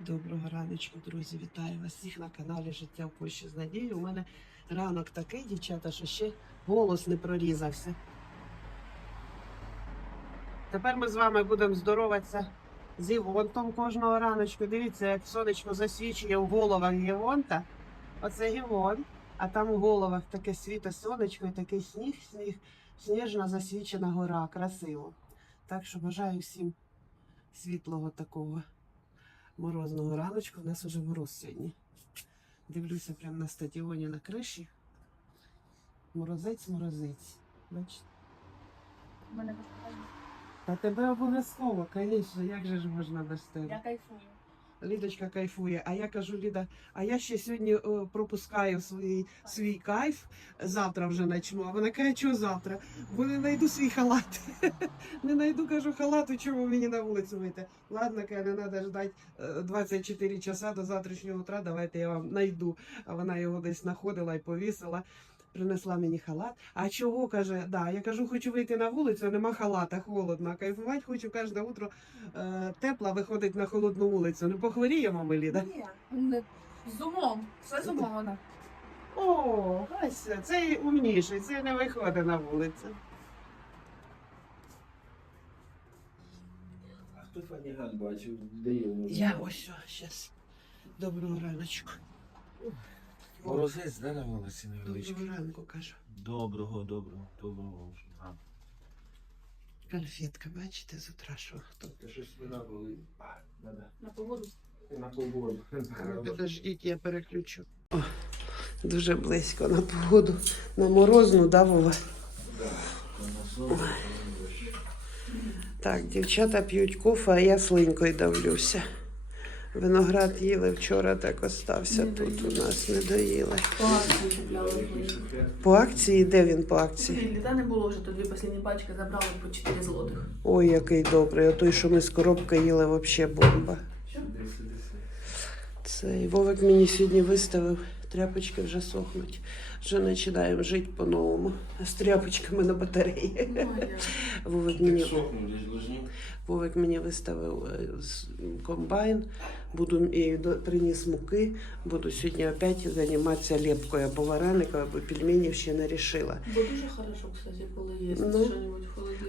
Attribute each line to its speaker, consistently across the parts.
Speaker 1: Доброго раночку, друзі. Вітаю вас всіх на каналі Життя в Польщі з надією. У мене ранок такий, дівчата, що ще голос не прорізався. Тепер ми з вами будемо здороватися з Івонтом кожного раночку. Дивіться, як сонечко засвічує в головах Євонта. Оце Євон, а там у головах таке світе сонечко і такий сніг, сніг, сніжна засвічена гора. Красиво. Так що бажаю всім світлого такого морозного раночку. У нас уже мороз сьогодні. Дивлюся прямо на стадіоні на криші. Морозець, морозець. Бачите?
Speaker 2: У мене.
Speaker 1: Та тебе обов'язково, звісно, як же ж можна без
Speaker 2: Я кайфую.
Speaker 1: Лідочка кайфує, а я кажу, Ліда, а я ще сьогодні е, пропускаю свій, свій кайф, завтра вже почну. А вона каже, що завтра? Бо не знайду свій халат. не знайду, кажу, халату, чому мені на вулицю вийти. Ладно, каже, не треба ждати е, 24 часа до завтрашнього утра, давайте я вам знайду. А вона його десь знаходила і повісила. Принесла мені халат. А чого каже? Да, я кажу, хочу вийти на вулицю, нема халата, холодно. А Кайфувати хочу кожне утро е, тепло виходить на холодну вулицю. Не похворіємо ми, Ліда.
Speaker 2: Ні, не- з умом. Все з умом вона.
Speaker 1: О, Ася, цей умніший, цей не виходить на вулицю.
Speaker 3: А хто Фаніган бачив, де його?
Speaker 1: Я ось, зараз. Доброго раночку.
Speaker 3: Морозець, да, на вулиці невеличкий?
Speaker 1: Доброго ранку, кажу.
Speaker 3: Доброго, доброго, доброго. А,
Speaker 1: Конфетка, бачите, з утра що хто.
Speaker 3: Та щось спина були.
Speaker 2: На погоду.
Speaker 3: На погоду.
Speaker 1: Підождіть, я переключу. О, дуже близько на погоду. На морозну, да, Вова? Так, дівчата п'ють кофе, а я слинькою давлюся. Виноград їли вчора, так остався
Speaker 2: Не
Speaker 1: тут. У нас не доїли.
Speaker 2: Класно купляли.
Speaker 1: По акції, де він по акції?
Speaker 2: Літа не було вже, то дві останні пачки забрали по 4 злотих.
Speaker 1: Ой, який добрий. А той, що ми з коробки їли, взагалі бомба.
Speaker 2: Що?
Speaker 1: Цей Вовик мені сьогодні виставив. Тряпочки вже сохнуть. Вже починаємо жити по-новому. З тряпочками на батареї.
Speaker 2: Ой,
Speaker 1: Вовик мені. Вовик мені виставив е, комбайн, буду і до- приніс муки. Буду сьогодні опять займатися лепкою або вареникою, або пельменів ще не рішила.
Speaker 2: Бо дуже хорошо, кстати, коли є
Speaker 1: Ну.
Speaker 2: щось в.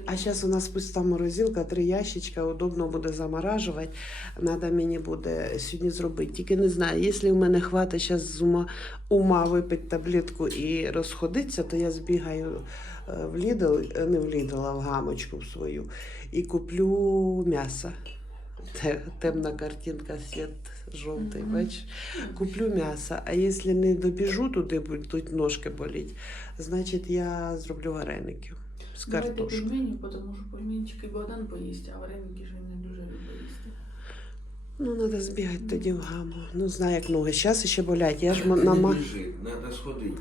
Speaker 1: А зараз у нас пуста морозилка, три ящичка, удобно буде заморажувати. Надо мені буде сьогодні зробити. Тільки не знаю, якщо в мене хватить зараз з ума, ума випити таблетку і розходитися, то я збігаю е, в Лідл, е, не в Лідл, а в гамочку в свою і куплю м'ясо. Те- Темна картинка, світ жовтий, бачиш? Куплю м'ясо. А якщо не добіжу туди, будуть ножки боліти, значить я зроблю вареників з
Speaker 2: Давайте
Speaker 1: картошкою.
Speaker 2: пельменів, тому що пельменчики Богдан поїсть, а вареники ж він не дуже любить їсти.
Speaker 1: Ну, треба збігати тоді в гаму. Ну, знаю, як ноги. Зараз ще болять. Я ж
Speaker 3: Не
Speaker 1: нама...
Speaker 3: біжи, сходити.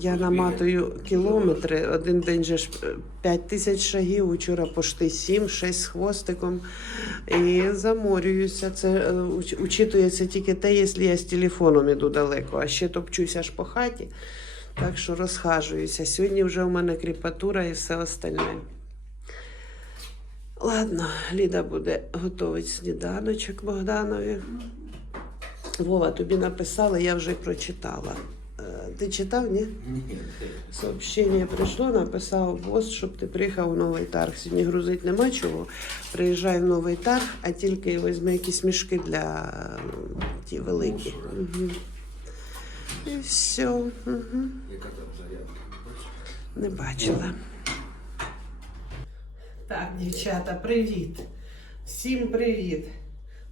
Speaker 1: я наматую кілометри. Один день же ж 5 тисяч шагів, вчора пошти 7, 6 з хвостиком. І заморююся. Це е, учитується тільки те, якщо я з телефоном іду далеко, а ще топчуся аж по хаті. Так що розхажуюся. Сьогодні вже у мене кріпатура і все остальне. Ладно, Ліда буде готувати сніданочок Богданові. Вова, тобі написали, я вже прочитала. Е, Ти читав, ні?
Speaker 3: Ні.
Speaker 1: Сообщення прийшло, написав бос, щоб ти приїхав у новий тарг. Сьогодні грузити нема чого. Приїжджай в новий тарг, а тільки візьми якісь мішки для м, ті великі. Угу. І все. Угу.
Speaker 3: Яка там зарядка?
Speaker 1: Не бачила. Так, дівчата, привіт. Всім привіт.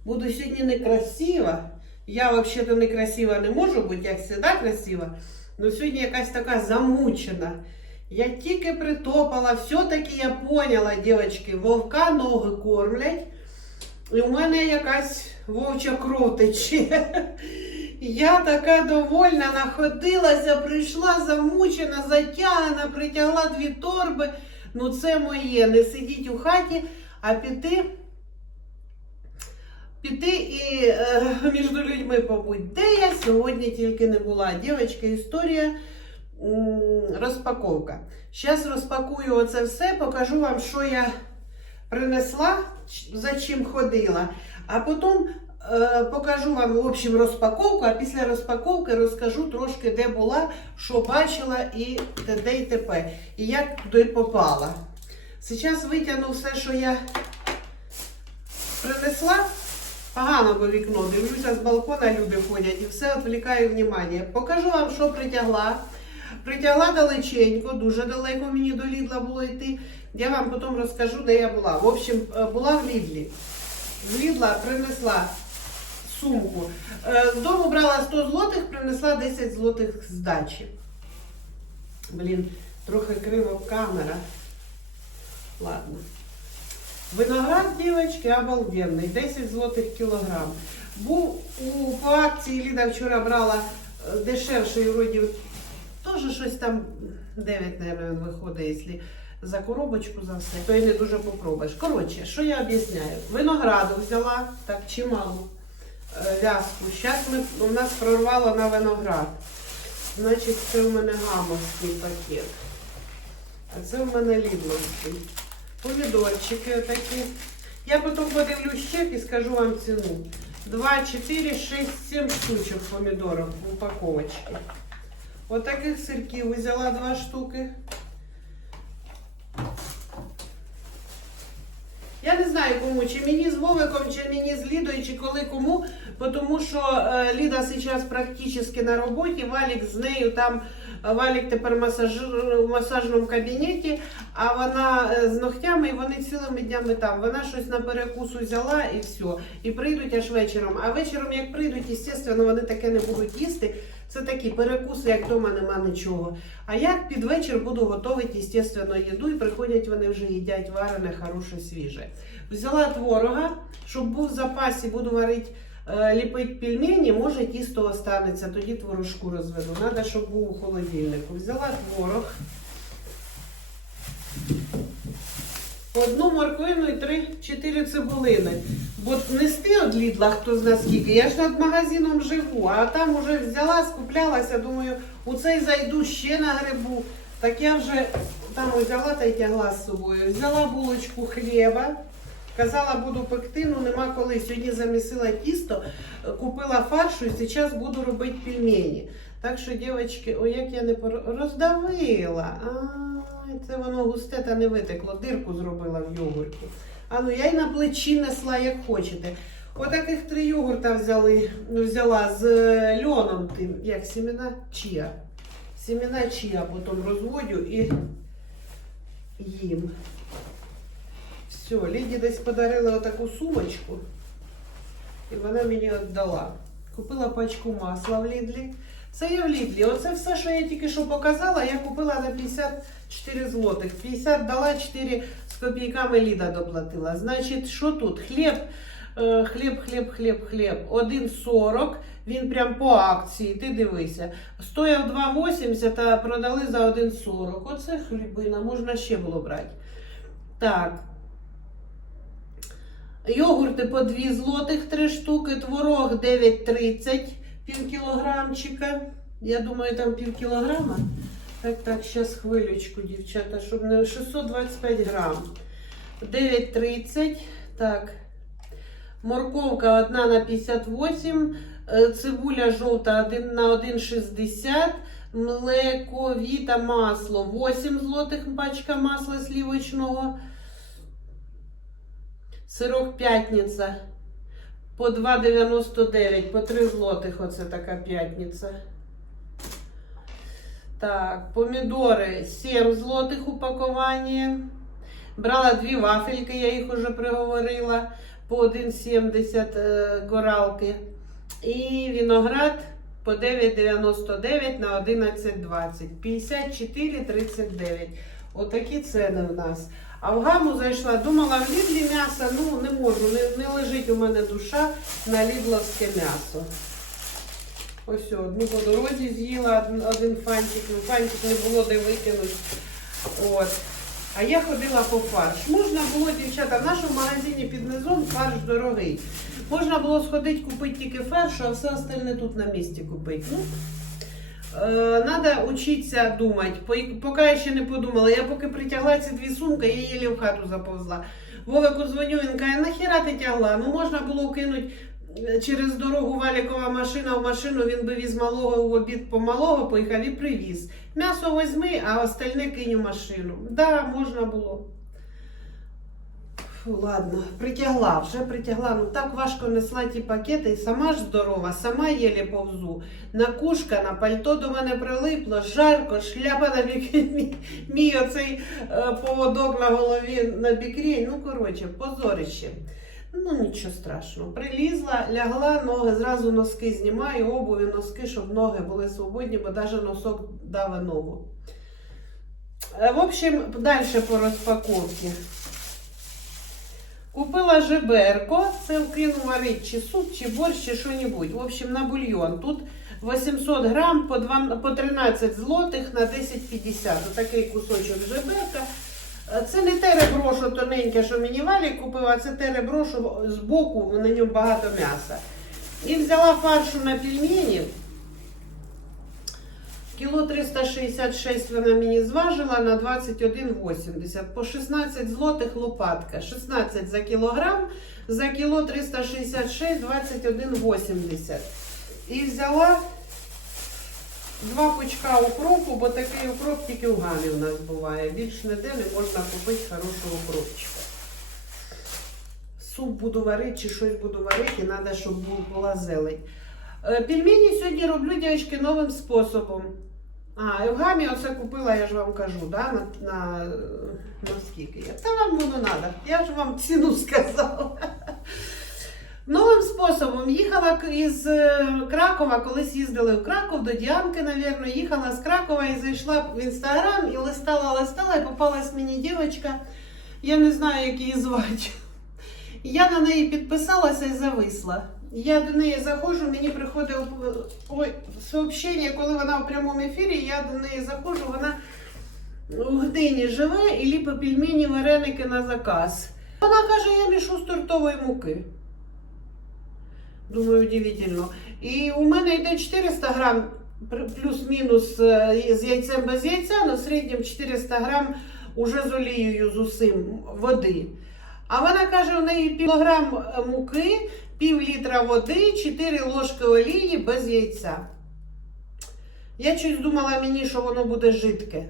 Speaker 1: Буду сьогодні некрасива. Я взагалі некрасива не можу бути, як завжди красива. але сьогодні якась така замучена. Я тільки притопала, все-таки я поняла, дівчатки, вовка ноги кормлять. І у мене якась вовча кров тече. Я така довольна, находилася, прийшла замучена, затягнена, притягла дві торби. Ну, це моє. Не сидіть у хаті, а піти. Піти і е, між людьми побудь. Де я сьогодні тільки не була. Дівчатка, історія розпаковка. Зараз розпакую оце все, покажу вам, що я принесла, за чим ходила. А потім покажу вам, в общем, розпаковку, а після розпаковки розкажу трошки, де була, що бачила і т.д. і т.п. І як туди попала. Зараз витягну все, що я принесла. Погано бо вікно, дивлюся з балкона, люди ходять і все відвлікаю внимання. Покажу вам, що притягла. Притягла далеченько, дуже далеко мені до Лідла було йти. Я вам потім розкажу, де я була. В общем, е, була в Лідлі. З Лідла принесла сумку. Е, З дому брала 100 злотих, принесла 10 злотих здачі. Блін, трохи криво камера. Ладно. Виноград, дівчатки, обалденний, 10 злотих кілограм. Був у, по акції Ліда вчора брала е, дешевший, вроді, теж щось там 9, мабуть, виходить, якщо за коробочку за все, то і не дуже попробуєш. Коротше, що я об'ясняю? Винограду взяла, так чимало в'язку. Зараз ми, у нас прорвало на виноград. Значить, це в мене гамовський пакет. А це в мене лідловський. Помідорчики отакі. Я потім подивлюсь чек і скажу вам ціну. 2, 4, 6, 7 штучок помідорів в упаковочці. Отаких сирків взяла два штуки. Я не знаю кому, чи мені з Вовиком, чи мені з Лідою, чи коли кому, тому що е, Ліда зараз практично на роботі, Валік з нею там, е, Валік тепер масаж, в масажному кабінеті, а вона е, з ногтями, і вони цілими днями там. Вона щось на перекус взяла і все. І прийдуть аж вечором. А вечором, як прийдуть, звісно, вони таке не будуть їсти. Це такі перекуси, як вдома нема нічого. А я під вечір буду готувати, звісно, їду, і приходять вони вже їдять варене, хороше, свіже. Взяла творога, щоб був в запасі, буду варити, е, ліпити пельмені, може тісто останеться, тоді творожку розведу. Треба, щоб був у холодильнику. Взяла творог. Одну морквину і три-чотири цибулини. Бо нести від Лідла, хто зна скільки. Я ж над магазином живу, а там уже взяла, скуплялася, думаю, у цей зайду ще на грибу. Так я вже там взяла та й тягла з собою. Взяла булочку хліба. Казала, буду пекти, ну нема коли. Сьогодні замісила тісто, купила фаршу і зараз буду робити пельмені. Так що, дівчатки, ой, як я не пор... роздавила. Ай, це воно густе та не витекло. Дирку зробила в йогурті. А ну я й на плечі несла, як хочете. Отаких три йогурта взяли, взяла з е, льоном тим, як сімена чия. Сімена чия потім розводю і їм. Все, Ліді десь подарила отаку сумочку, і вона мені віддала. Купила пачку масла в Лідлі. Це я в Лідлі. Оце все, що я тільки що показала, я купила на 54 злотих. 50 дала, 4 з копійками Ліда доплатила. Значить, що тут? Хліб, е, хліб, хліб, хліб, хліб. 1,40. Він прям по акції, ти дивися. Стояв 2,80, а продали за 1,40. Оце хлібина, можна ще було брати. Так. Йогурти по 2 злотих 3 штуки, творог 9,30 пів кілограмчика. Я думаю, там пів кілограма. Так, так, зараз хвилючку, дівчата, щоб не 625 грам. 9,30. Так. Морковка одна на 58, е, цибуля жовта один на 1,60, млеко, віта, масло 8 злотих пачка масла сливочного. Сирок п'ятниця по 2,99, по 3 злотих оце така п'ятниця. Так, помідори 7 злотих упакування. Брала дві вафельки, я їх уже приговорила по 1,70 е, горалки. І виноград по 9,99 на 11,20. 54,39. Отакі ціни в нас. А в гаму зайшла, думала, в лідлі м'ясо, ну можу, не, не лежить у мене душа на лідловське м'ясо. Ось одну по дорозі з'їла один, фантик, ну, фантик не було де викинути. От. А я ходила по фарш. Можна було, дівчата, в нашому магазині під низом фарш дорогий. Можна було сходити купити тільки фарш, а все остальне тут на місці купити. Ну, е, Надо учитися думати. Поки я ще не подумала. Я поки притягла ці дві сумки, я її в хату заповзла. Вовику дзвоню, він каже, нахіра ти тягла? Ну можна було кинути через дорогу валікова машина в машину, він би віз малого в обід по малого, поїхав і привіз. М'ясо візьми, а остальне кинь у машину. Да, можна було. Фу, ладно, притягла, вже притягла. Ну так важко несла ті пакети, і сама ж здорова, сама єлі повзу. Накушка, на пальто до мене прилипло, жарко, шляпа на бікрі, мій оцей е, поводок на голові на бікрі. Ну, коротше, позорище. Ну, нічого страшного. Прилізла, лягла, ноги, зразу носки знімаю, обуві, носки, щоб ноги були свободні, бо навіть носок даве ногу. Е, В общем, далі по розпаковці. Купила жеберко, це вкину варить чи суп, чи борщ, чи що-небудь. В общем, на бульйон. Тут 800 грам по, 2, по 13 злотих на 10,50. Отакий кусочок жеберка. Е, Це не те ребро, що тоненьке, що мені Валік купив, а це те ребро, що з боку на ньому багато м'яса. І взяла фаршу на пельмені. Кіло 366 вона мені зважила на 21,80. По 16 злотих лопатка. 16 за кілограм, за кіло 366, 21,80. І взяла два пучка укропу, бо такий укроп тільки в гамі у нас буває. Більш ніде не можна купити хорошого укропчика. Суп буду варити чи щось буду варити, треба, щоб бу- була зелень. Е, Пельмені сьогодні роблю, дівчатки, новим способом. А, і в гамі оце купила, я ж вам кажу, да, на, на, на скільки я. Та вам воно треба. Я ж вам ціну сказала. Новим способом їхала із е, Кракова, колись їздили в Краков до Діанки, навірно, їхала з Кракова і зайшла в інстаграм і листала, листала, і попалась мені дівчинка, я не знаю, як її звати. Я на неї підписалася і зависла. Я до неї заходжу, мені приходить сообщення, коли вона в прямому ефірі, я до неї заходжу, вона у Гдині живе і ліпить пельмені, вареники на заказ. Вона каже, я мішу з тортової муки. Думаю, удивительно. І у мене йде 400 грам плюс-мінус е, з яйцем без яйця, але в середньому 400 грам уже з олією з усім води. А вона каже, у неї кілограм е, муки, пів літра води, 4 ложки олії без яйця. Я щось думала мені, що воно буде жидке.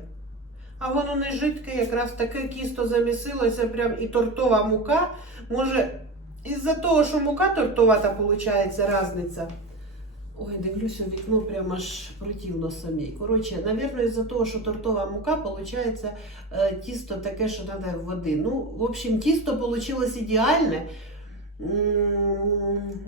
Speaker 1: А воно не жидке, якраз таке кісто замісилося, прям і тортова мука. Може, із-за того, що мука тортовата, виходить, різниця. Ой, дивлюся в вікно, прямо аж противно самій. Коротше, навірно, із-за того, що тортова мука, виходить, е, тісто таке, що треба води. Ну, в общем, тісто вийшло ідеальне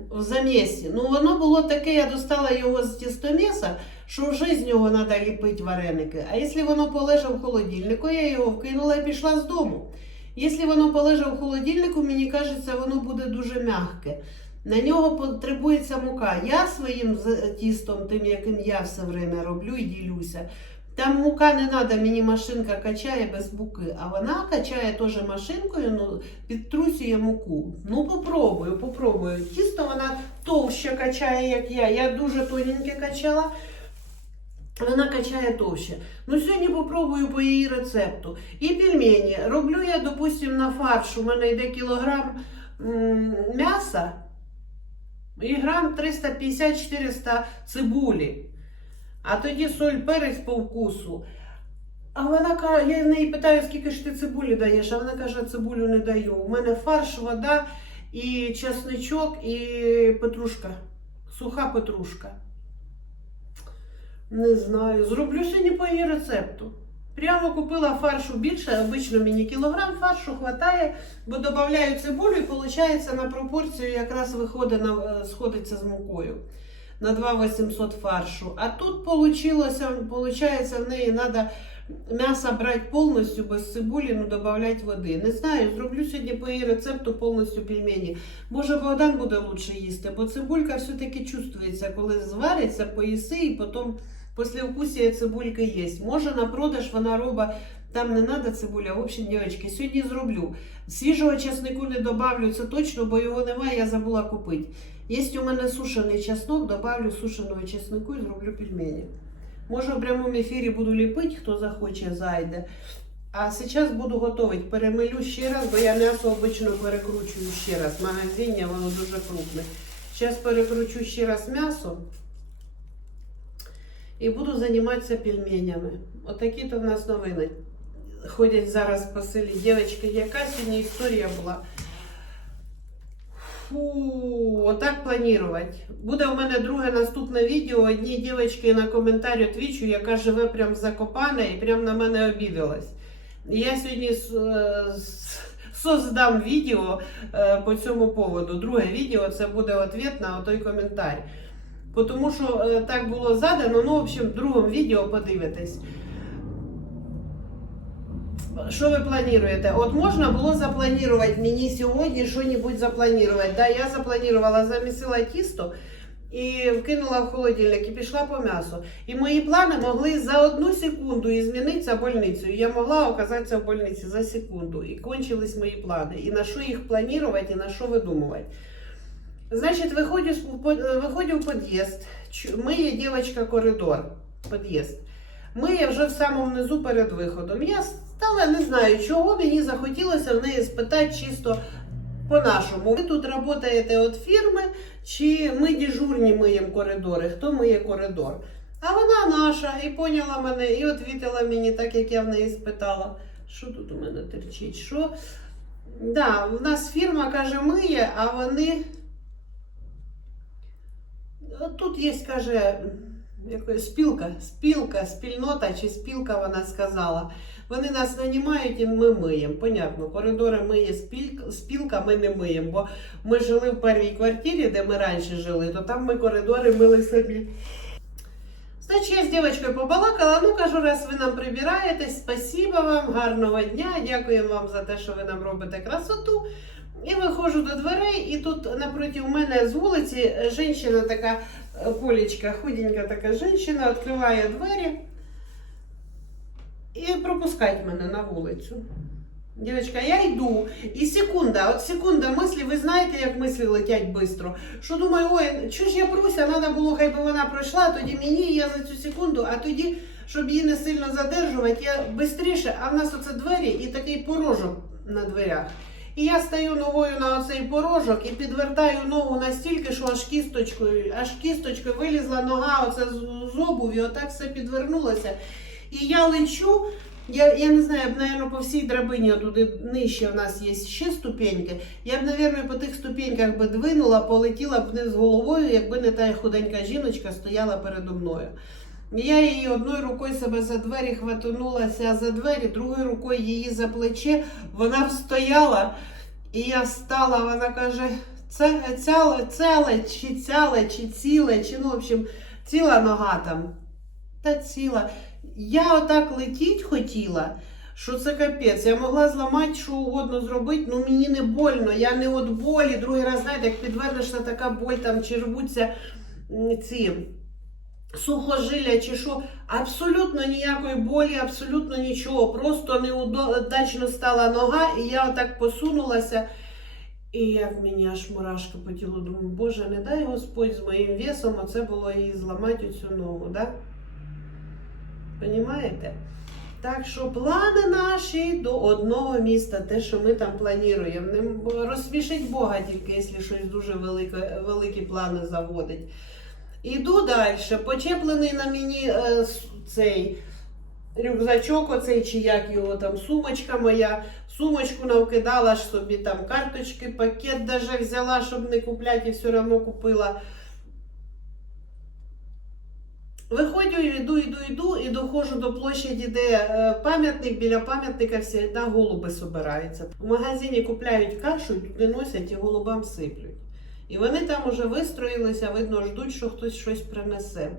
Speaker 1: в замісі. Ну, воно було таке, я достала його з тістомеса, що вже з нього треба ліпити вареники. А якщо воно полежало в холодильнику, я його вкинула і пішла з дому. Якщо воно полежало в холодильнику, мені кажеться, воно буде дуже м'яке. На нього потребується мука. Я своїм тістом, тим, яким я все время роблю і ділюся. Там мука не треба, мені машинка качає без муки, а вона качає теж машинкою, ну, підтрусює муку. Ну, попробую, попробую. Тісто вона товще качає, як я. Я дуже тоненьке качала. Вона качає товще. Ну, сьогодні попробую по її рецепту. І пельмені. Роблю я, допустим, на фарш. У мене йде кілограм м'яса і грам 350-400 цибулі. А тоді соль, перець по вкусу. А вона каже, я в неї питаю, скільки ж ти цибулі даєш, а вона каже, цибулю не даю. У мене фарш, вода і чесничок, і петрушка. Суха петрушка. Не знаю. Зроблю сьогодні по її рецепту. Прямо купила фаршу більше, обично мені кілограм фаршу хватає, бо додаю цибулю і виходить на пропорцію якраз виходить сходиться з мукою. На 2,800 фаршу. А тут получилося, получається, в неї треба м'ясо брати повністю без цибулі, ну додати води. Не знаю, зроблю сьогодні по її рецепту повністю пельмені. Може Богдан буде лучше їсти, бо цибулька все-таки чувствується, коли звариться, поїси і потім після вкусія цибулька є. Може на продаж вона робить, там не треба цибуля. В общем, дівчатки, сьогодні зроблю. Свіжого часнику не добавлю, це точно, бо його немає, я забула купити. Є у мене сушений чеснок, добавлю сушеного чеснику і зроблю пельмені. Може в прямому ефірі буду ліпити, хто захоче, зайде. А зараз буду готувати. Перемилю ще раз, бо я м'ясо обично перекручую ще раз. В магазині воно дуже крупне. Зараз перекручу ще раз м'ясо і буду займатися пельменями. Отакі то в нас новини. Ходять зараз по селі. Дівчатки, яка сьогодні історія була? Фу, отак планувати. Буде у мене друге наступне відео. Одній дівчинки на коментарі відвічу, яка живе прям в Закопане і прям на мене обідалась. Я сьогодні е, создам відео е, по цьому поводу. Друге відео це буде відповідь на той коментар. Тому що е, так було задано, ну, в общем, в другому відео подивитесь. Що ви плануєте? От можна було запланувати мені сьогодні щось запланувати. Да, я запланувала, замісила тісто і вкинула в холодильник і пішла по м'ясу. І мої плани могли за одну секунду і змінитися больницею. Я могла оказатися в больниці за секунду. І кончились мої плани. І на що їх планувати, і на що видумувати. Значить, виходжу, з- в под- виходжу в під'їзд, миє дівчинка коридор, під'їзд. Миє вже в самому низу перед виходом. Я стала, не знаю, чого мені захотілося в неї спитати чисто по-нашому. Ви тут працюєте від фірми, чи ми дежурні миємо коридори? Хто миє коридор? А вона наша і поняла мене, і відповіла мені так, як я в неї спитала. Що тут у мене терчить? Що? Да, в нас фірма каже, миє, а вони. Тут є, каже, якось спілка, спілка, спільнота чи спілка, вона сказала. Вони нас нанімають і ми миємо. Понятно, коридори миє спілка, ми не миємо. Бо ми жили в першій квартирі, де ми раніше жили, то там ми коридори мили самі. Значить, я з дівчинкою побалакала, ну кажу, раз ви нам прибираєтесь, спасибо вам, гарного дня, дякуємо вам за те, що ви нам робите красоту. І виходжу до дверей, і тут напроти мене з вулиці жінка така, е, полічка, худенька така жінка, відкриває двері і пропускає мене на вулицю. Дівчатка, я йду, і секунда, от секунда мислі, ви знаєте, як мислі летять швидко. Що думаю, ой, що ж я пруся, треба було, хай би вона пройшла, тоді мені, я за цю секунду, а тоді, щоб її не сильно задержувати, я швидше, а в нас оце двері і такий порожок на дверях. І я стою ногою на оцей порожок і підвертаю ногу настільки, що аж кісточкою, аж кісточкою вилізла нога оце з, обуві, отак все підвернулося. І я лечу, я, я не знаю, я б, мабуть, по всій драбині туди нижче в нас є ще ступеньки. Я б, мабуть, по тих ступеньках би двинула, полетіла б вниз головою, якби не та худенька жіночка стояла передо мною. Я її одною рукою себе за двері хватанулася за двері, другою рукою її за плече. Вона встояла, і я стала, вона каже, це цяле, целе, чи цяле, чи ціле, чи ну, в общем, ціла нога там. Та ціла. Я отак летіть хотіла, що це капець. Я могла зламати, що угодно зробити, ну мені не больно, я не від болі. Другий раз, знаєте, як підвернешся така боль, там чи рвуться ці сухожилля чи що. Абсолютно ніякої болі, абсолютно нічого. Просто неудачно стала нога, і я отак посунулася. І як мені аж мурашки по тілу, думаю, Боже, не дай Господь з моїм весом, оце було її зламати оцю ногу, да? Понімаєте? Так що плани наші до одного міста, те, що ми там плануємо. Розсмішить Бога тільки, якщо щось дуже велике, великі плани заводить. Іду далі. Почеплений на мені е, цей рюкзачок, оцей чи як його там, сумочка моя. Сумочку навкидала ж собі там карточки, пакет даже взяла, щоб не купляти, і все одно купила. Виходжу, йду, йду, йду і доходжу до площаді, де е, пам'ятник, біля пам'ятника завжди голуби збираються. В магазині купляють кашу, туди носять і голубам сиплють. І вони там уже вистроїлися, видно, ждуть, що хтось щось принесе.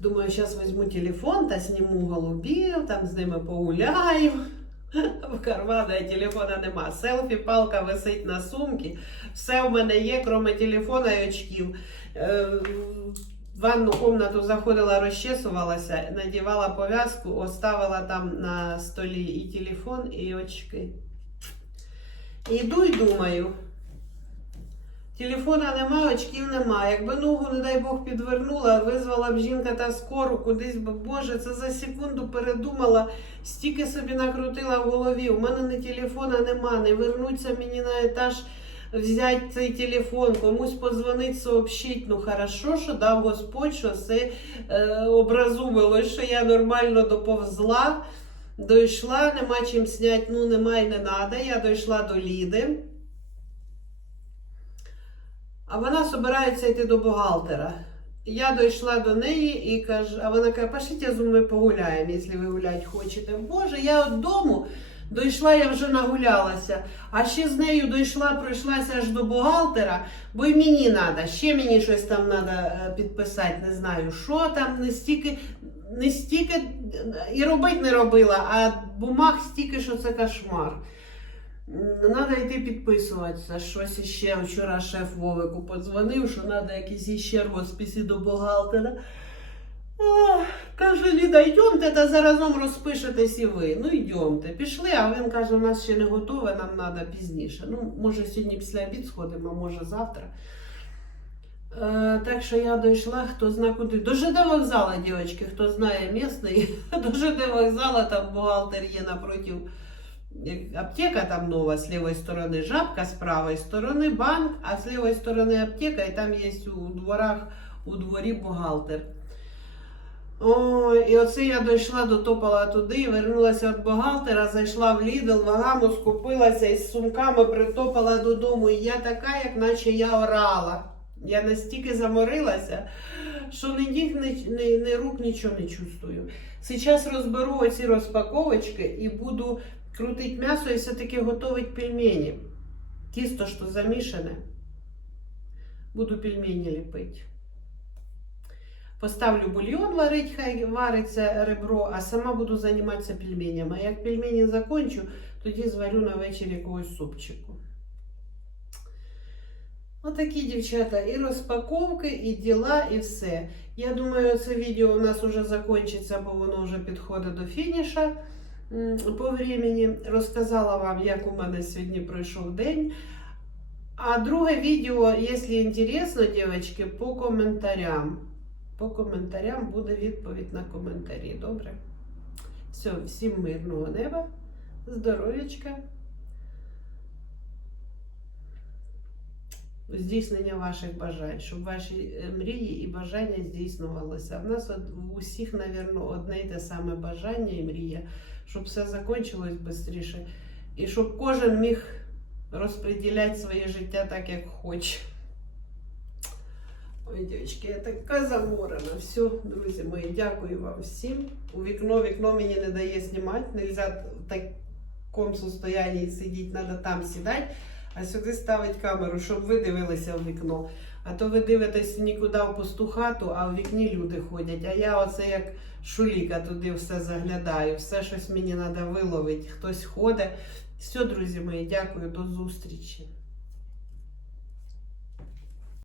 Speaker 1: Думаю, зараз візьму телефон та зніму голубів, там з ними погуляю. В кармана телефона нема. Селфі, палка висить на сумці. Все в мене є, крім телефона і очків. Е, ванну кімнату заходила, розчесувалася, надівала пов'язку, оставила там на столі і телефон, і очки. Іду і думаю. Телефона нема, очків нема. Якби ногу, не дай Бог, підвернула, визвала б жінка та скору, кудись би, Боже, це за секунду передумала, стільки собі накрутила в голові. У мене не телефона нема, не вернуться мені на етаж взяти цей телефон, комусь подзвонити, сообщить. Ну хорошо, що дав Господь, що все е, образумилось, що я нормально доповзла, дійшла, нема чим зняти, ну немає, не треба. Я дійшла до Ліди. А вона збирається йти до бухгалтера. Я дійшла до неї і кажу, а вона каже, пошліть зі мною погуляємо, якщо ви гуляти хочете. Боже, я от дому дійшла, я вже нагулялася. А ще з нею дійшла, пройшлася аж до бухгалтера, бо й мені треба, ще мені щось там треба підписати, не знаю, що там, не стільки, не стільки і робити не робила, а бумаг стільки, що це кошмар. Треба йти підписуватися. Щось іще. Вчора шеф Вовику подзвонив, що треба якісь іще розписи до бухгалтера. Ох, Каже, Ліда, йдемте та заразом розпишетесь і ви. Ну йдемте. Пішли, а він каже, у нас ще не готове, нам треба пізніше. Ну, може, сьогодні після обід сходимо, а може завтра. Е, так що я дійшла, хто зна куди. До ЖД вокзала, дівчатки, хто знає місний, до ЖД вокзала там бухгалтер є напротив. Як Аптека там нова, з лівої сторони жабка, з правої сторони банк, а з лівої сторони аптека, і там є у дворах, у дворі бухгалтер. Ой, і оце я дійшла, дотопала туди, вернулася від бухгалтера, зайшла в Лідл, вагами скупилася і з сумками притопала додому. І я така, як наче я орала. Я настільки заморилася, що ні ніг, ні, ні, ні рук нічого не чувствую. Зараз розберу оці розпаковочки і буду крутить м'ясо і все-таки готовить пельмені. Тісто, що замішане. Буду пельмені ліпити. Поставлю бульйон варить, хай вариться ребро, а сама буду займатися пельменями. А як пельмені закончу, тоді зварю на вечір якогось супчику. Отакі дівчата, і розпаковки, і діла, і все. Я думаю, це відео у нас вже закінчиться, бо воно вже підходить до фініша по времени. Розказала вам, як у мене сьогодні пройшов день. А друге відео, якщо інтересно, дівчатки, по коментарям. По коментарям буде відповідь на коментарі. Добре? Все, всім мирного неба, здоров'ячка. Здійснення ваших бажань, щоб ваші е, мрії і бажання здійснювалися. В нас у всіх, мабуть, одне й те саме бажання і мрія, щоб все закінчилось швидше, і щоб кожен міг розподіляти своє життя так, як хоче. Ой, дівчатки, я така заморена. Все, друзі мої, дякую вам всім. У вікно вікно мені не дає знімати. Нельзя в такому состоянии сидіти, треба там сідати, а сюди ставить камеру, щоб ви дивилися в вікно. А то ви дивитесь нікуди в пусту хату, а в вікні люди ходять. А я оце як шуліка туди все заглядаю. Все щось мені треба виловити. Хтось ходить. Все, друзі мої, дякую, до зустрічі.